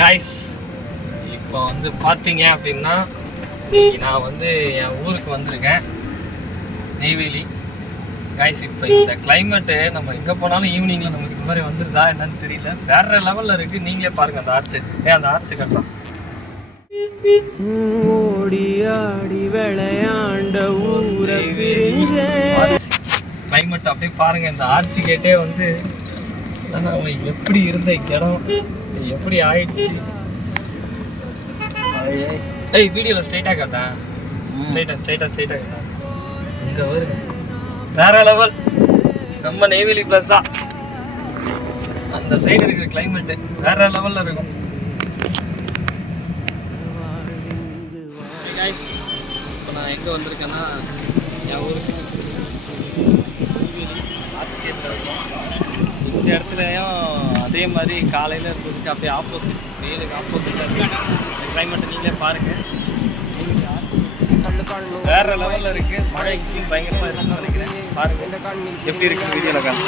Guys, இப்போ வந்து பார்த்தீங்க அப்படின்னா நான் வந்து என் ஊருக்கு வந்திருக்கேன், நெய்வேலி. காய்ஸ், இப்போ இந்த கிளைமேட்டு நம்ம எங்கே போனாலும் ஈவினிங்கில் நமக்கு இந்த மாதிரி வந்துருதா என்னன்னு தெரியல. வேற லெவலில் இருக்குது. நீங்களே பாருங்கள் அந்த ஆர்ச்சு. அந்த ஆர்ச்சு கட்டலாம். ஓடி ஆடி விளையாண்ட ஊரை பிரிஞ்ச கிளைமேட் அப்படியே பாருங்க. இந்த ஆர்ச்சி கேட்டே வந்து எப்படி இருந்த இடம் எப்படி ஆயிடுச்சு. வீடியோல ஸ்ட்ரைட்டா காட்டேன், ஸ்ட்ரைட்டா காட்டேன். இங்க வருங்க, வேற லெவல். நம்ம நெய்வேலி பிளஸா அந்த சைடு இருக்கிற கிளைமேட் வேற லெவல்ல இருக்கும். இப்போ நான் எங்கே வந்திருக்கேன்னா என் ஊருக்கு இந்த இடத்துலையும் அதே மாதிரி காலையில் இருக்கிறதுக்கு அப்படியே ஆப்போசிட், வெயிலுக்கு ஆப்போசிட்டாக இருக்குது கிளைமேட்டை. நீங்களே பாருங்கள், வேற லெவலில் இருக்குது. மழைக்கு பயங்கரமாக இருக்குன்னு நினைக்கிறேன். பாருங்கள் எப்படி இருக்குது வீடியோவில்.